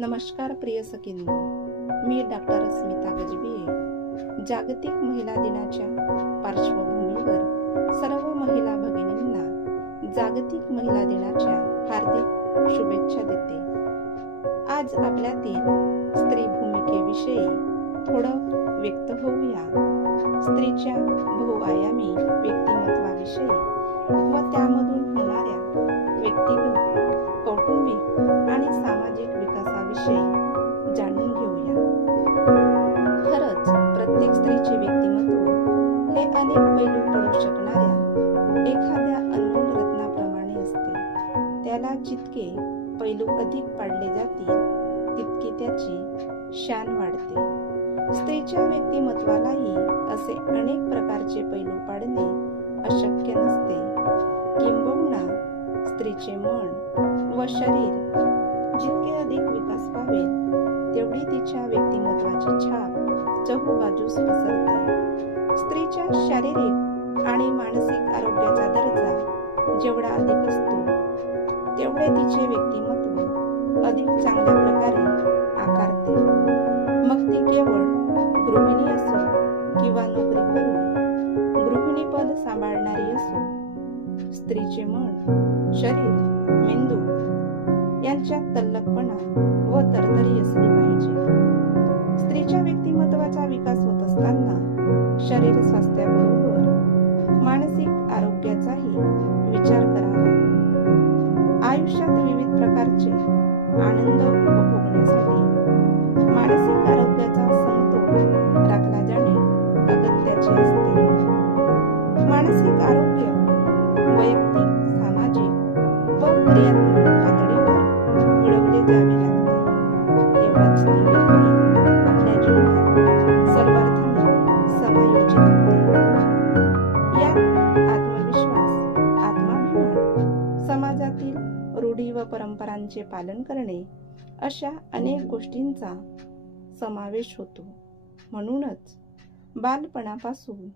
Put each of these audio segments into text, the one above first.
नमस्कार प्रिय सखींनो, मी डॉक्टर स्मिता गजबिये. जागतिक महिला दिनाच्या पार्श्वभूमीवर सर्व महिला भगिनींना जागतिक महिला दिनाच्या हार्दिक शुभेच्छा देते. आज आपल्यातील स्त्री भूमिकेविषयी थोडं व्यक्त होऊया. स्त्रीच्या बहुआयामी व्यक्तिमत्वाविषयी व त्यामधून होणाऱ्या व्यक्तिगत, कौटुंबिक आणि सामाजिक विकासाविषयी जाणून घेऊया. खरंच प्रत्येक स्त्रीचे व्यक्तिमत्व हे अनेक पैलू पडू शकणाऱ्या एखाद्या अनमोल रत्नाप्रमाणे असते. त्याला जितके पैलू अधिक पाडले जातील तितके त्याची शान वाढते. स्त्रीच्या व्यक्तिमत्वालाही असे अनेक प्रकारचे पैलू पाडणे अशक्य नसते. किंबहुना स्त्रीचे मन व शरीर जितके अधिक विकास पावेल तेवढी तिच्या व्यक्तिमत्वाची छाप चहूबाजूस पसरते. स्त्रीच्या शारीरिक आणि मानसिक आरोग्याचा दर्जा जेवढा अधिक असतो तेवढे तिचे व्यक्तिमत्व अधिक चांगल्या प्रकारे आकारते. मग ती केवळ गृहिणी असो किंवा नोकरी करून गृहिणीपद सांभाळणारी असो, स्त्रीचे मन, शरीर, मेंदू यांच्यात तल्लखपणा व तरतरी असली पाहिजे. स्त्रीच्या व्यक्तिमत्वाचा विकास होत असताना शरीर स्वास्थ्याबरोबर मानसिक आरोग्याचाही विचार करावा. आयुष्यात विविध प्रकारचे आनंद उपभोगण्यासाठी मानसिक आरोग्याचा समतोल राखला जाणे अगत्याचे असते. मानसिक आरोग्य वैयक्तिक, सामाजिक व क्रियात्मक पातळीवर मिळवले जावे लागते. तेव्हाच ती व्यक्ती आपल्या जीवनात सर्वार्थाने समायोजित होते. यात आत्मविश्वास, आत्माभिमान, समाजातील रूढी व परंपरांचे पालन करणे अशा अनेक गोष्टींचा समावेश होतो. म्हणूनच बालपणापासून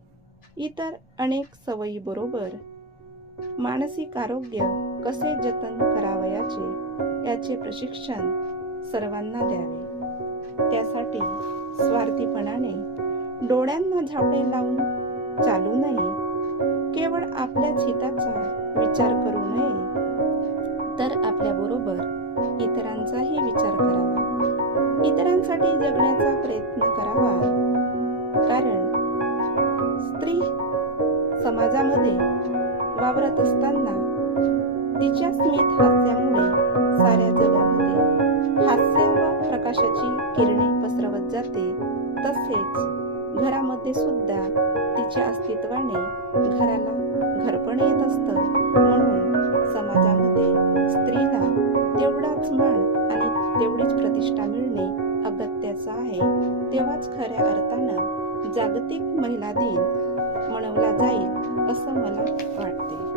इतर अनेक सवयीबरोबर मानसिक आरोग्य कसे जतन करावयाचे याचे प्रशिक्षण सर्वांना द्यावे. त्यासाठी स्वार्थीपणाने डोळ्यांना झावळे लावून चालू नये. केवळ आपल्याच हिताचा विचार करू नये, तर आपल्याबरोबर इतरांचाही विचार करावा. इतरांसाठी जगण्याचा प्रयत्न करावा. कारण स्त्री समाजामध्ये वावरत असताना तिच्या स्मित हास्यामुळे साऱ्या जगामध्ये हास्य व प्रकाशाची किरणे पसरवत जाते. तसेच घरामध्ये सुद्धा तिच्या अस्तित्वाने घराला घरपण येत असतं. म्हणून समाजामध्ये स्त्रीला तेवढाच मान आणि तेवढीच प्रतिष्ठा मिळणे अगत्याचं आहे. तेव्हाच खऱ्या अर्थानं जागतिक महिला दिन मनवला जाईल असं मला वाटते.